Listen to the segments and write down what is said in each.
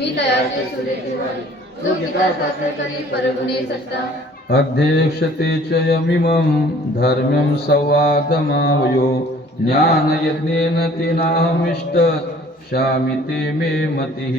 मी तयाचे सुरेची वाणी जो गीता शास्त्र करी परगुणे सत्ता अध्यक्षते च यमिमं धर्म्यं संवादमावयो ज्ञानयज्ञेन तेनाहमिष्ट शामिते मे मतिः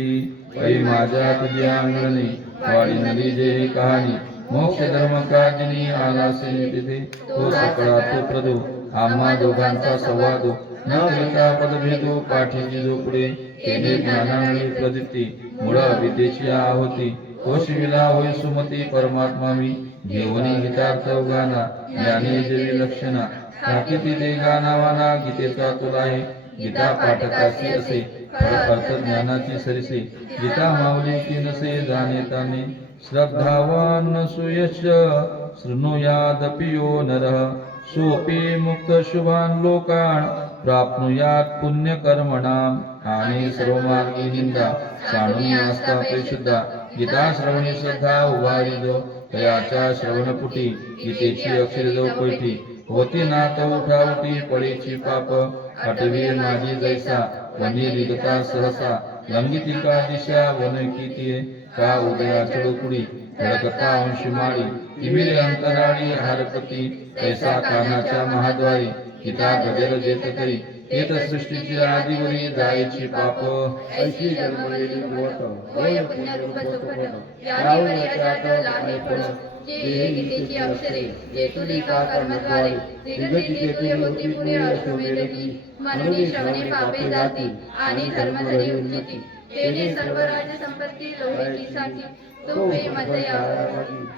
ऐ माझ्या तुझ्या मिळणे वाडी नदी जे कहाणी मोक्ष धर्म काजिनी आलासे तिथे तो सकळा तो प्रदो आम्हा दोघांचा संवाद न करिता पदभेदो पाठीची झोपडे तेने ज्ञानाने प्रदिती मूळ विद्येची आहोती तो शिविला होय सुमती परमात्मा मी घेऊनी गीतार्थ गाना ज्ञानी जेवी लक्षणा ठाकीती दे गानावाना गीतेचा तुला आहे गीता पाठकासी असे अर्थ ज्ञानाची सरिसे गीता माऊली की नसे जाणे ताने श्रद्धावान सुयश शृणुयादपि यो नरः सोपी मुक्त शुभान लोकान प्राप्नुयात पुण्यकर्मणाम आणि सर्वमार्गी निंदा साणुनी आस्था परिशुद्धा गीता श्रवणी श्रद्धा उभारी जो तयाच्या श्रवणपुटी गीतेची अक्षरे जो पैठी होती नात उठावटी पडीची पाप आठवी माझी जैसा वनी रिगता सहसा लंगिती का दिशा वन किती का उदया चढकुडी धडकता अंशी माळी तिमिरे अंतराळी हारपती तैसा कानाच्या महाद्वारी गीता गजर जेत करी येत सृष्टीची आदिवरी जायची पाप ऐशी जन्मलेली गोट होय पुण्यरूप सुखट यावी वयाच्यात लाहे फळ जे गीतेची अक्षरे जे तुली का कर्मद्वारे त्रिगती जेतुले होती पुरे अश्वमेधकी म्हणून श्रवणे पापे जाती आणि धर्मधरी उन्नती तेने सर्व राज्य संपत्ती लोहिकीसाठी तो वे मदया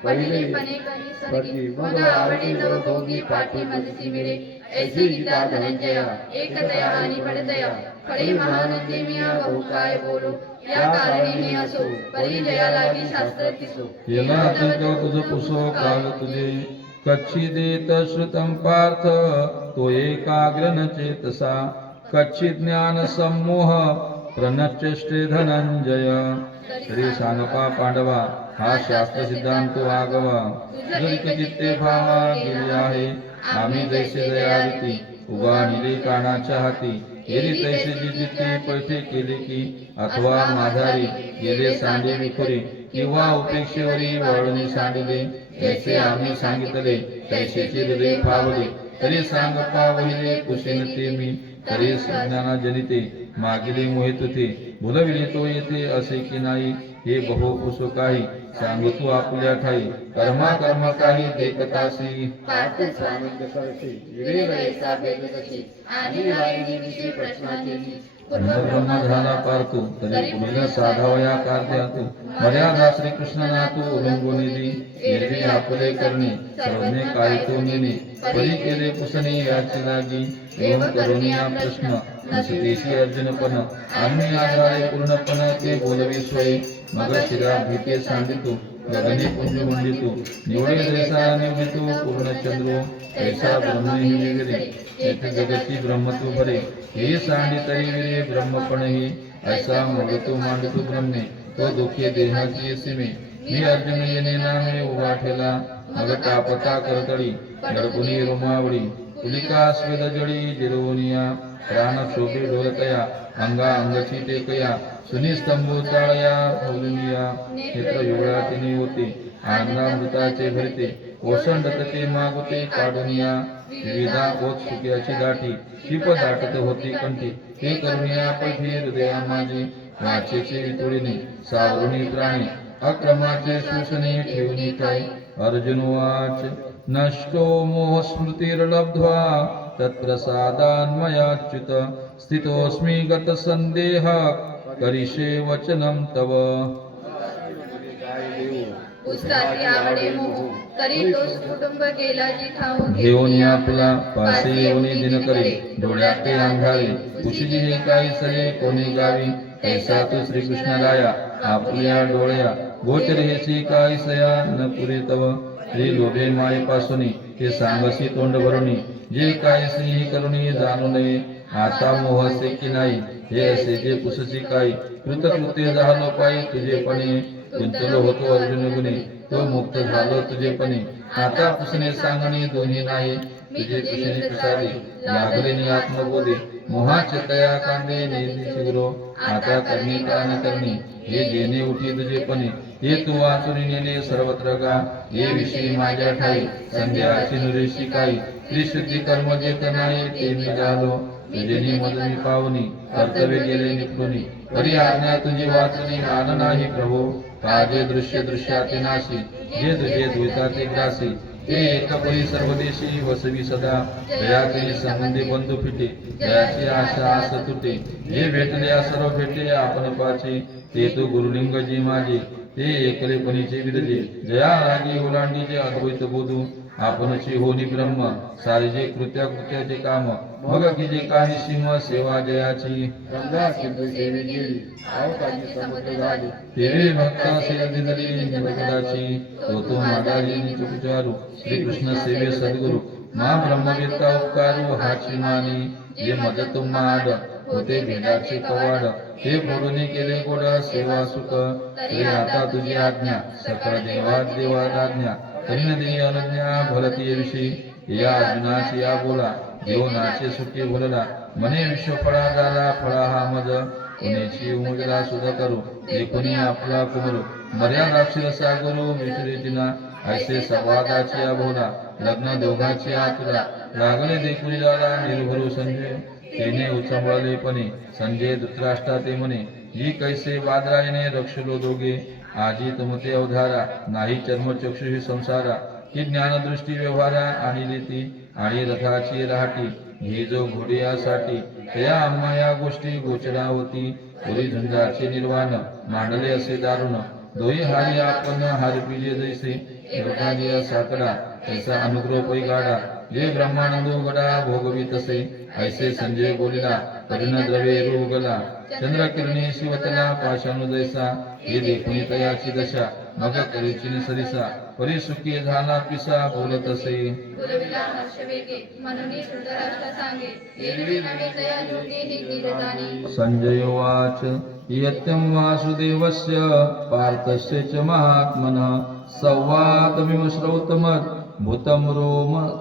पहिले पणे करी स्वर्गी मग आवडे तव भोगी पाठी मनसी मिळे ऐसी गीता धनंजया एकतया आणि पडतया खडे महानंदी मिया बहु काय बोलो या कारणी मी असो परिजया लागी शास्त्र तिसो केला अतिक तुझ पुसो काल तुझे कच्छी देत श्रुतं पार्थ तो एकाग्र न चेतसा कच्छी ज्ञान सम्मोह प्रणचष्टे धनंजय श्री सांगपा पांडवा हा शास्त्र सिद्धांत आगवा तुझे चित्ते भावा गेले आहे आम्ही जैसे दयावती उगा निले कानाच्या हाती गेली तैसे जिथे पैठे केले की अथवा माधारी गेले सांडे विखुरे किंवा उपेक्षेवरी वळणी सांडले तैसे आम्ही सांगितले तैसेचे हृदय पावले तरी सांग पावहिले कुशेन ते मी तरी ज्ञाना जनिते मागिले मोहित होते भुलविले तो येते असे की नाही हे बहु पुसो काही सांगू तू आपल्या ठाई कर्मा कर्म काही देखतासी पार्थ स्वानंद करते विरे वैसा बेगतशी आणि वाईनी विषय प्रश्नाचे ब्रह्म झाला पारतो तरी पुढील साधावया कार्यातू मर्यादा श्री कृष्ण नातू उल्लंघोनिधी एरवी आपले करणे सर्वने काय तो नेणे परी केले पुसणे याची लागी एवं करून या प्रश्न नसतेशी अर्जुनपण आम्ही आधारे पूर्णपण ते बोलवी सोय मग शिरा भीते सांडितो गगने पुंज मंडितो निवडे जैसा निवडितो पूर्णचंद्रो ऐसा ब्रह्मही वेगळे एक जगती ब्रह्मत्व भरे हे सांडी तरी विरे ब्रह्मपणही ऐसा मगतो मांडतो ब्रह्मे तो दुखे देहाची सीमे मी अर्जुन येणे नामे उभा ठेला मग तापता करतळी गडकुनी रुमावळी कुलिका स्वेद जळी जिरवनिया प्राण शोभे ढोलतया अंगा अंगची टेकया सुनी स्तंभू चाळया फौलनिया नेत्र युगळातिनी होते आनंदामृताचे भरते ओसंडत ते मागुते काढुनिया विविधा ओत सुक्याची दाटी शिप दाटत होती कंठी हे करुनिया पैठी हृदया माझी वाचेचे वितुळीने सावरुणी प्राणी अक्रमाचे शोषणे ठेवणी काय अर्जुन वाच नष्टो मोह स्मृतिर्लब्ध्वा तत्प्रसादान्मयाच्युत स्थितोऽस्मि गत संदेह करिष्ये वचनं तव पुस्तकी आवडे मोह तरी तोच कुटुंब गेला जी ठाऊ घेऊन आपला पासे येऊनी दिन करे डोळ्यात ते अंधारे कुशीजी हे काही सरे कोणी गावी ऐसा तो श्रीकृष्ण राया आपल्या डोळ्या गोचर हेची काही सया न पुरे तव श्री लोभे मायेपासून ते सांगसी तोंड भरुनी जे काय सिंह करुणी जाणू नये आता मोह असे की नाही हे असे जे पुसची काही कृतकृत्य झालो पायी तुझेपणे गुंतलो होतो अर्जुन गुणे तो मुक्त झालो तुझेपणे आता पुसणे सांगणे दोन्ही नाही तुझे पुसणे पिसारे लागले आत्मबोधे मोहाचे तया कांदे नेहमी शिगरो आता करणे का न करणे हे जेणे उठी तुझेपणे हे तू वाचून नेले सर्वत्र गा हे विषयी माझ्या ठाई संध्याची नुरेशी काही त्रिशुद्धी कर्म जे नाही ते मी झालो तुझे मद मी पावनी कर्तव्य गेले निपटुनी तरी आज्ञा तुझी वाचली मान नाही प्रभो काजे दृश्य दृश्याते नाशी जे तुझे द्वैता ते ग्रासी ते एकपरी सर्वदेशी वसवी सदा दयाते संबंधी बंधू फिटे दयाची आशा आस तुटे जे भेटले सर्व भेटे आपण पाचे ते तू गुरुलिंग जी माझे ते एकलेपणीचे विरजे जया रागी ओलांडीचे अद्वैत बोधू आपणची होनी ब्रह्म सारे जे कृत्याचे काम मग की जे काही सिंह सेवा जयाची गंगा सिंधू सेवी गेली अवताची समुद्र झाली देवी भक्त दिली निवदाची तो मागारी चुकचारू श्रीकृष्ण सेवे सद्गुरु मा ब्रह्मवेत्ता उपकारू हाची मानी जे मद तुम्हाड होते भेदाचे कवाड हे फोडून केले गोड सेवा सुख तरी आता तुझी आज्ञा सकळ देवाज्ञा तरी नदी अनज्ञा भरतीय विषयी या अर्जुनाची या बोला देवनाचे सुट्टी बोलला मने विश्व फळा झाला फळा हा मज कोणीची उमगला सुद्धा करू कोणी आपला कुमरू मर्यादा शिरसा गुरु विचरितिना ऐसे संवादाची या बोला लग्न दोघांची आतुरा लागले देखुनी झाला निर्भरू संजय तेने उचंबळलेपणे संजय धृतराष्ट्रा ते म्हणे जी कैसे वादरायने रक्षलो दोघे आजी तुमते अवधारा नाही चर्मचक्षु संसारा ही ज्ञानदृष्टी व्यवहारा आणि रीती आणि रथाची राहटी ही जो घोडी यासाठी त्या आम्हा या गोष्टी गोचरा होती पुरी झुंजाचे निर्वाण मांडले असे दारुण दोही हारी आपण हारी पिजे जैसे साकडा त्याचा अनुग्रह पैगाडा जे ब्रह्मानंद उघडा भोगवी तसे ऐसे संजय बोलिला करुण द्रवे रोगला चंद्र किरणी शिवतला पाषाणू जैसा हे देखुनी तयाची दशा मग करीची सरिसा परी सुखी झाला पिसा बोलत असे पुरविला हर्षवेगे मनोनी धृतराष्ट्र सांगे एरवी नवे तया जोगे हे केले जाणे संजय वाच यत्यं वासुदेवस्य पार्थस्य च महात्मनः संवादमिम श्रौतमत् भूतं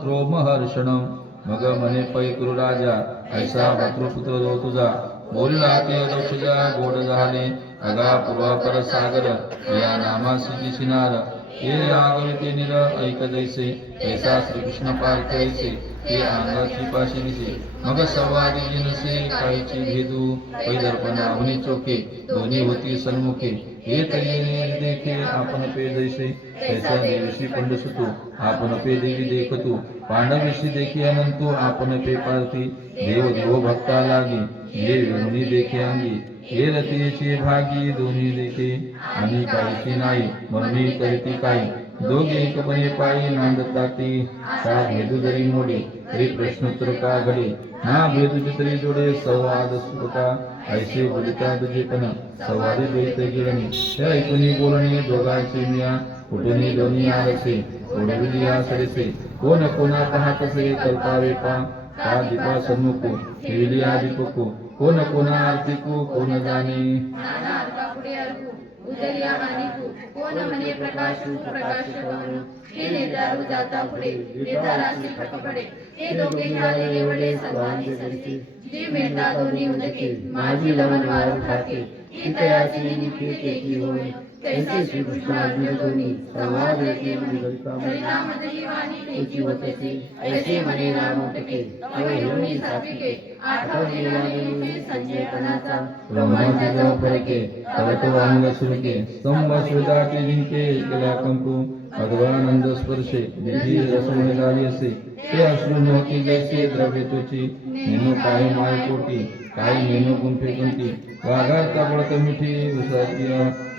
रोमहर्षणं मग म्हणे पैकुरु राजा ऐसा भद्रपुत्र जो तुझा बोलला ते तुझा गोड झाले अगा पूर्वापर सागर या नामासी किनार हे आगविते निर ऐक जैसे ऐसा श्रीकृष्ण पार्थ ऐसे हे अंगाची पाशी दिसे मग संवादी जिनसे काहीची भेदू पैदर्पणा हुनी चोखे दोन्ही होती सन्मुखे हे तरी देखे आपण पे जैसे ऐसा देवशी पंडसुतो आपण पे देवी देखतो पांडविशी देखी अनंतो आपण पे पार्थी देव देव भक्ता लागी हे विरुणी देखे अंगी हे रतीचे भागी दोन्ही देखे आणि काहीची नाही म्हणून करीती काही दोघे एकपणे पायी नांदताती का भेदू जरी मोडे तरी प्रश्नोत्तर का घडे ना भेदूचे तरी जोडे संवाद सुटका ऐसे बोलिता तुझेपण संवादी द्वैत गिरणी हे ऐकून बोलणे दोघांचे मिया कुठून दोन्ही आळसे ओढविली या सरेसे कोण कोणा पाहत असे कल्पावे का दीपा सन्मुखो ठेवलिया दीपको कोण कोणा आर्थिको कोण जाणे नाना अर्का पुढे अर्कू उदलिया हानिकू कोण म्हणे प्रकाशू प्रकाश करू हे नेत्रारू जाता पुढे नेत्राराशी पकडे हे दोघे झाले एवढे सर्वांनी सरिसे जे मिळता दोन्ही उदके माझी लवण वारू खाते ही तयाची निमित्ते केली होय तैसे श्रीकृष्ण अर्जुन दोन्ही संवाद ऐके सरितामधली वाणी त्याची होतसे ऐसे म्हणे राम उठके अवहेळणी सात्विके आठवलेला नेमके संजयपणाचा ब्रह्माचे जव फरके तवत वांग सुरके स्तंभ श्वेताचे जिंके केला कंकू भगवानंद स्पर्शे विधी रसमय झाली असे ते अश्रू नव्हती जैसे द्रव्य तुची नेनो काही माय कोटी काही नेनो गुंफे गुंती वाघाचा बळत मिठी उसाची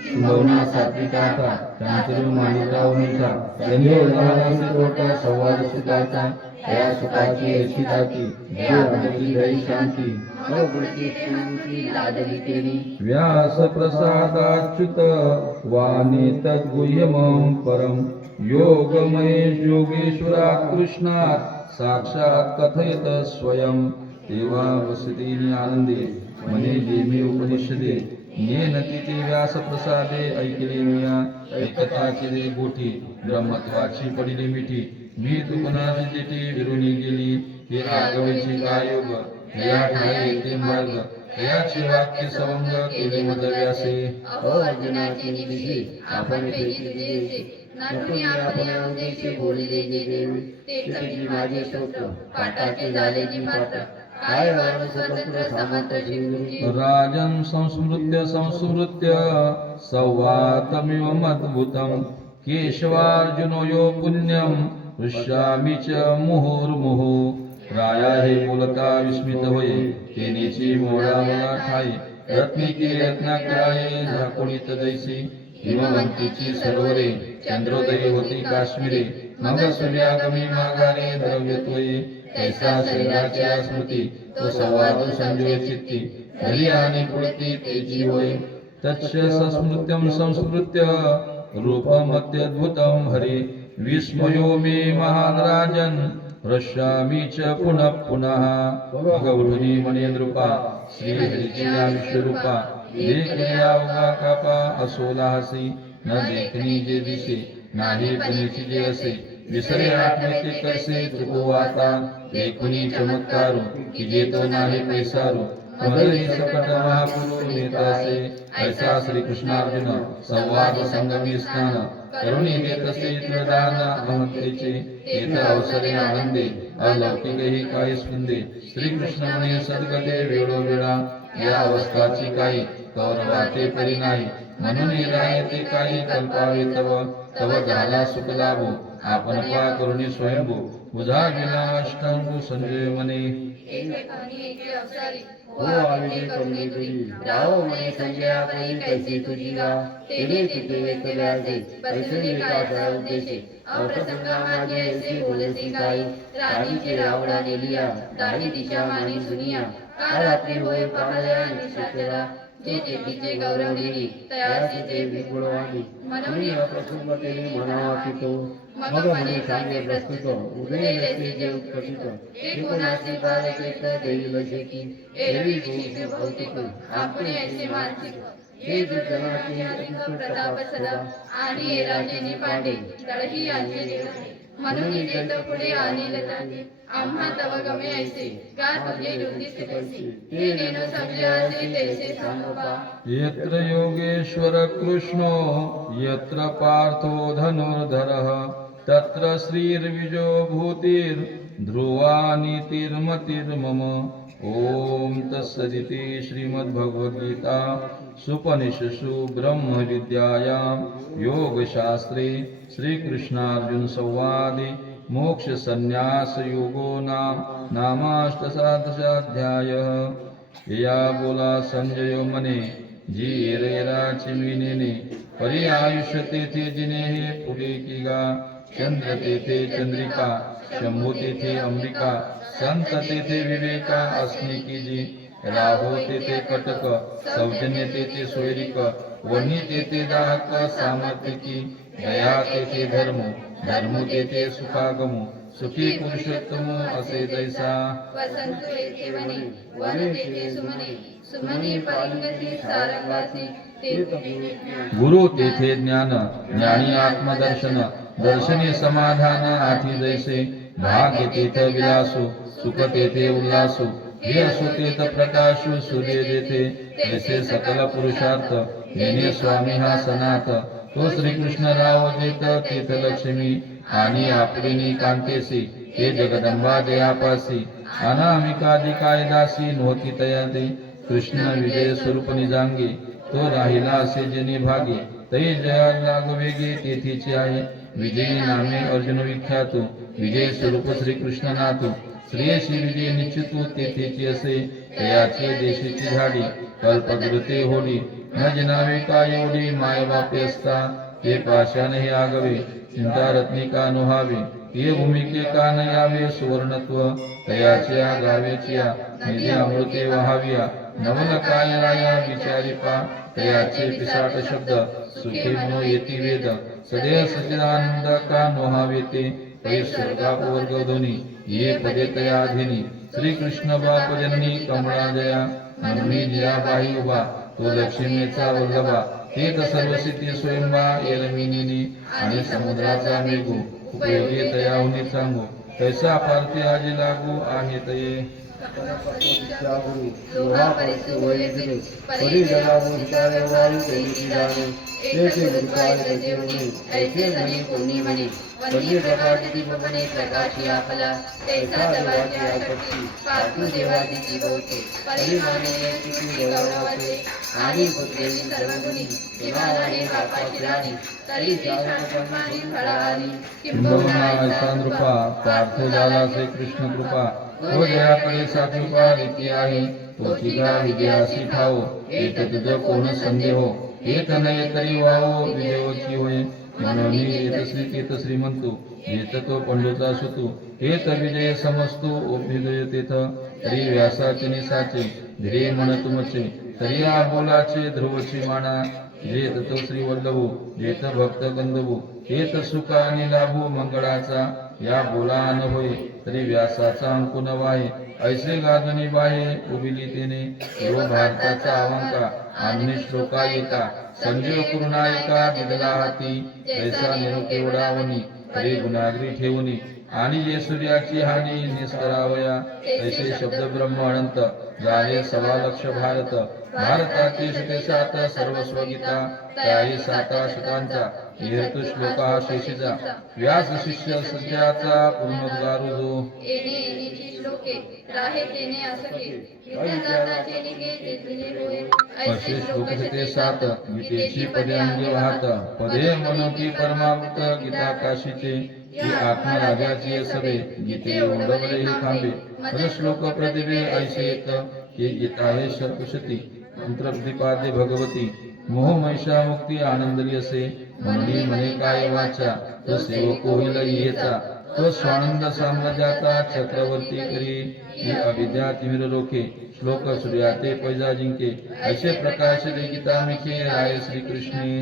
सुंभवना सात्विका था चांचरू मांडीचा उंचा जन्यो झाला तोटा संवाद सुखाचा या सुखाची अशी टाकी देवाची दई शांती व्यास प्रसादाच्युत वाणी तद्गुह्यमं परम योगमय योगेश्वरात् कृष्णात् साक्षात् कथयत स्वयं तेव्हा वसतीने आनंदे मने जेमी उपनिषदे नेनती ते व्यास प्रसादे ऐकले मिया ऐकता केले गोठी ब्रह्मत्वाची पडिले मिठी मी तुकनाची तेथे विरुणी गेली हे आगवेची काय योग या ठाई येते मार्ग याची वाक्य सवंग केले मदव्यासे अहो अर्जुनाचे निमिषी आपण पेजी तुझे येते नाटुनी आपण या उद्देशी बोलिले जे देवी ते तुझी माझे स्तोत्र पाठाचे झाले जी पात्र काय वर्ण स्वतंत्र सामंत शिवगुरुजी राजन् संस्मृत्य सौवातमिव मद्भुतं केशवार्जुनो यो पुण्यं हृष्यामि च मुहुर्मुहु राया हे बोलता विस्मित होये तेनेची मोडा मोडा ठाई रत्निके रत्नाकराये झाकुळीत दैसी हिमवंतीची सरोवरे चंद्रोदयी होती काश्मीरे मग सूर्यागमी माघारे द्रव्यत्वये तैसा शरीराच्या स्मृती तो संवाद संजोय चित्ती हरी आणि पुळती तेजी होय तच्च संस्मृत्यं संस्मृत्य रूपमत्यद्भुतं हरि विस्मयो मे महान् राजन् हृष्यामि च पुनः पुनः भगवती मणेंद्रुपा श्रीहरीची विश्वरूपा देखल्या उगा कापा असोलाहसी न देखणी जे दिसे नाही पणीची जे असे विसरे आठवते कसे चुकवाता देखुनी चमत्कारो की जे तो नाही पैसारो मदरी सकट महापुरुष नेतासे ऐसा श्री कृष्णार्जुन संवाद संगमी स्नान करुणी देतसे प्रदान अहंतेचे येत अवसरे आनंदे अलौकिकही काही स्पंदे श्री कृष्ण म्हणे सद्गते वेळोवेळा या अवस्थाची काही कौरवाते परी नाही म्हणून राहते काही कल्पावे तव तव झाला सुख लाभो आपण पा करुणी स्वयंभू बुधा गेला अष्टांगू संजय म्हणे हो आम्ही करुणी तुझी राहो म्हणे संजया करी कैसी तुझी गा तेने तुझे वेतव्याचे पैसे का उद्देशे अप्रसंगा माझे ऐसे बोलते काही राणीचे रावडा नेलिया दाही दिशा मानी सुनिया का रात्री होय पाहल्या निशाचरा जे देवीचे गौरव नेली तयासी ते विपुळवाणी म्हणून अप्रसंगतेने म्हणावा की तो मग म्हणे सांगे प्रस्तुत उदय रसे जे उत्कटित हे कोणाचे बालके तर देईल की एरवी गोष्ट भौतिक आपण ऐसे मानसिक हे दुर्जनाचे अधिक प्रताप सदा आणि राजेने पांडे तळही यांचे देवते म्हणून देत पुढे आणील ताते आम्हा तव गमे ऐसे गा तुझे दुर्दिष्ट कैसे हे नेनो समजासे तैसे सांगोपा यत्र योगेश्वर कृष्णो यत्र पार्थो धनुर्धरः तत्र श्रीर्विजो भूतिर्ध्रुवा नीतिर्मतिर्मम ओम तत्सदिति श्रीमद्भगवद्गीता सुपनिषत्सु ब्रह्मविद्यायां योगशास्त्रे श्रीकृष्णार्जुन संवादे मोक्षसंन्यासयोगो नामाष्टसादशाध्यायः या बोला संजय मने जी रेरा चिमिनेने परी आयुष्य तेथे जिने हे पुढे की गा चंद्र तेथे चंद्रिका शंभू तेथे अंबिका संत तेथे विवेका असणे की जी राहो तेथे कटक सौजन्य तेथे सोयरिक वनी तेथे दाहक सामर्थ्य की दया तेथे धर्म धर्म तेथे सुखागमो सुखी पुरुषोत्तम असे दैसा वसंत येथे वने वन तेथे सुमने सुमने पालिंगती सारंगासी गुरु तेथे ज्ञान ज्ञानी आत्मदर्शन दर्शने समाधान आठी जैसे भाग्य तेथ विलासो सुख तेथे उल्लासो हे असो तेथ प्रकाशो सूर्य जेथे तैसे सकल पुरुषार्थ येणे स्वामी हा सनाथ तो श्रीकृष्ण राव जेथ तेथ लक्ष्मी आणि आपलीनी कांतेसी हे जगदंबा दयापासी अनामिकादि कायदासी नव्हती तया ते कृष्ण विजय स्वरूप निजांगे तो राहिला असे जनी भागे तै जया लागवेगे तेथीचे आहे विजयी नामे अर्जुन विख्यातो विजय स्वरूप श्रीकृष्ण नातो श्रेयसी विजय निश्चितो तेथीचे असे तयाचे देशीची झाडी कल्पद्रुते होडी न जनावे का एवढी माय बापे असता ते पाशान हे आगवे चिंता रत्निका नोहावे ये भूमिके का न यावे सुवर्णत्व तयाच्या गावेच्या निधी अमृते वहाविया नवल काय राया विचारिपा तयाचे पिसाट शब्द सुखे मनो येती वेद सदैव सचिदानंद का नोहावे ते पै स्वर्गा वर्ग ध्वनी ये पदे तयाधिनी श्रीकृष्ण बाप जननी कमळा जया म्हणून जिया बाही उभा तो लक्ष्मीचा वल्लभा तेच सर्व सिद्धी स्वयंबा एरमिनी आणि समुद्राचा मेघू उपयोगी तयाहुनी सांगू तैसा पार्थे आजी लागू आहे तये परपरीक्षा गुरु लोहा परिसु होय दिले परी जगा मोहितारे वारी देवी जाने एक गुरुकाय तसे होणे ऐसे धनी कोणी म्हणे वंदी प्रकाश दीपपणे प्रकाशी आपला तैसा देवाची आशक्ती काकू देवाची जीवोते परिमाने किती गौरवाचे आणि पुत्रेनी सर्वगुणी जीवाने बापाची राणी तरी शांतपणाने फळाली किंबहुना ऐसा नृपा पार्थ झाला श्री कृष्ण कृपा तो जयाकडे साकृपा रीती आहे तोची का विजयासी ठाओ एक तुझ कोण संदेहो एक नये तरी वाहो विजयोची होय म्हणून येत श्री केत श्रीमंतू येत तो पंडूचा सुतू हेत विजय समस्तू अभ्युदय तेथ तरी व्यासाचे निसाचे धीरे मन तुमचे तरी आ बोलाचे ध्रुवची माना जेत तो श्री वल्लभू जेत भक्त गंधवू हेत सुख आणि लाभू मंगळाचा या बोला न होय तरी व्यासाचा अंकुन वाहे ऐसे गाजनी बाहे उबिली तेने यो भारताचा अवंका आणि श्लोका एका संजीव पूर्णायका दिदला हाती ऐसा निरू केवडावनी तरी गुणाग्री ठेवणी आणि जे सूर्याची हानी निस्तरावया ऐसे शब्द ब्रह्म अनंत झाले 1.25 लक्ष भारत भारताचे शते 7 सर्वस्व गीता त्याही 7 शतांचा हेतु श्लोका शेषीचा व्यास शिष्य सध्याचा पूर्णोद्गारू जो एने एनेची श्लोके राहे तेने असके विद्यादाताचे निके तेथिने होय असे श्लोक शते 7 गीतेची पदे अंगी वाहत पदे मनोकी परमावृत गीता काशीचे ही आत्मराजाची सभे गीते ओंडवले ही खांबे पद श्लोक प्रतिभे ऐसे येत ही गीता हे शतशती मंत्रप्रतिपाद्य भगवती मोह महिषा मुक्ती आनंदली असे म्हणून म्हणे काय वाचा तो सेवक होईल येचा तो स्वानंद साम्राज्याचा चक्रवर्ती करी ही अविद्या तिमिर रोखे श्लोक सूर्या ते पैजा जिंके असे प्रकाश गीता मिखे राय श्री कृष्णे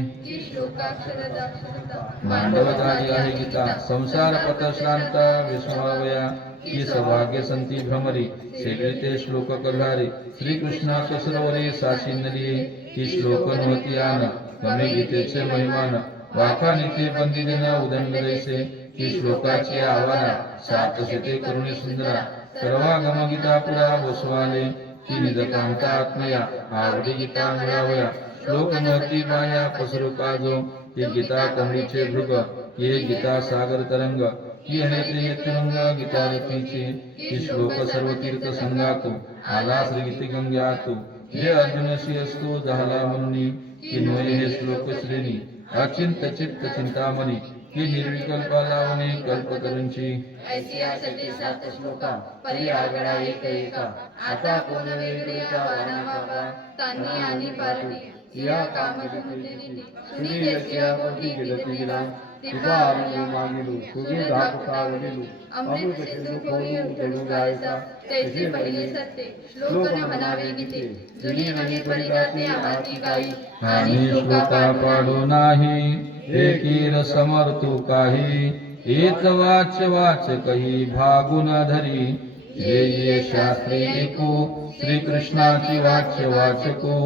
मांडवधारी आहे गीता संसार पथ श्रांत विस्मवया ही सौभाग्य संती भ्रमरी सेविते श्लोक कल्हारे श्री कृष्ण कसरवरे साची नलिये ही श्लोक नव्हती आन कमी गीतेचे महिमान वाखानिते बंदिदेन उदंड जैसे ही श्लोकाची आव्हाना 7 शते करुणी सुंदरा सर्वागम गीता पुरा बसवाले ही निजकांता आत्मया आवडी गीता मिळावया श्लोक नव्हती माया पसरू काजो ही गीता कमळीचे भृग हे गीता सागर तरंग ही अनेक तरंग गीता रतीची ही श्लोक सर्व तीर्थ संगातो आला श्री गीती गंग्यातो जे अर्जुनशी असतो झाला म्हणून की नोये हे श्लोक श्रेणी अचिंत चित्त चिंतामणी ही निर्विकल्प लावणे कल्पतरूंची ऐसी असते 7 श्लोका परी आगळा एक एका आता कोण वेगळे का वाना बाबा तान्नी आणि पारणी या कामधुनी सुनी यस्या कोटी गिलती गिला तिवा आरंभ मागिलू सुनी धापकावलिलू अमृत सिंधू कोणी जणू गायचा तैसे पहिले सत्य श्लोक न म्हणावे गीते जुनी म्हणे परिदाते आमाची गाई आणि श्लोका पाडू नाही एकीर समर्थू काही एक वाच वाच कही भागुन धरी जे ये शास्त्रे ऐकू श्री कृष्णाची वाच्य वाचको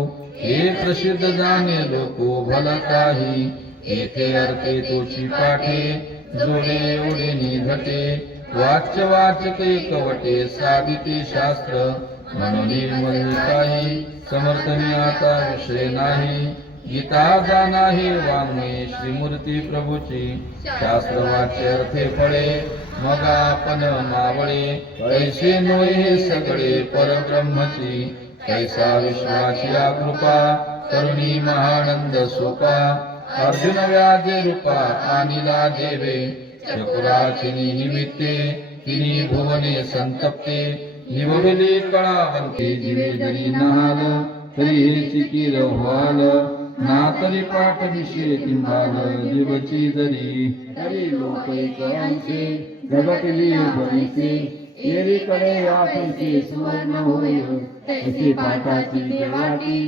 हे प्रसिद्ध जाणे लोको भल काही येथे अर्थे तोची पाठे जोडे ओढे निघटे वाच्य वाचक एकवटे साधिते शास्त्र म्हणून काही समर्थनी आता विषय नाही गीता जाना हे वाङ्मय श्रीमूर्ती प्रभूची शास्त्र वाच्य अर्थे फळे मग आपण मावळे ऐसे नोय हे सगळे परब्रह्मची कैसा विश्वाची कृपा करुणी महानंद सोपा अर्जुन व्याजे रूपा अनिला देवे चकुराची निमित्ते तिनी भुवने संतप्ते निवडली कळावंते जीवे जरी नाल तरी हे चिकीर व्हाल ना तरी पाठ विषय किंबाल जीवची जरी तरी लोक एक अंशे जगतली बरीसे एकीकडे आठशे सुवर्ण होय तैसे पाठाची देवाटी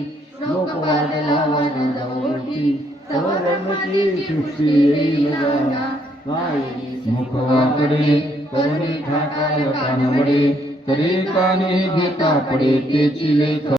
लोक वादला वादवती तव ब्रह्मची सृष्टी येईल मुखवाकडे करुणी ठाकाल कानवडे तरी कानी घेता पडे तेची लेख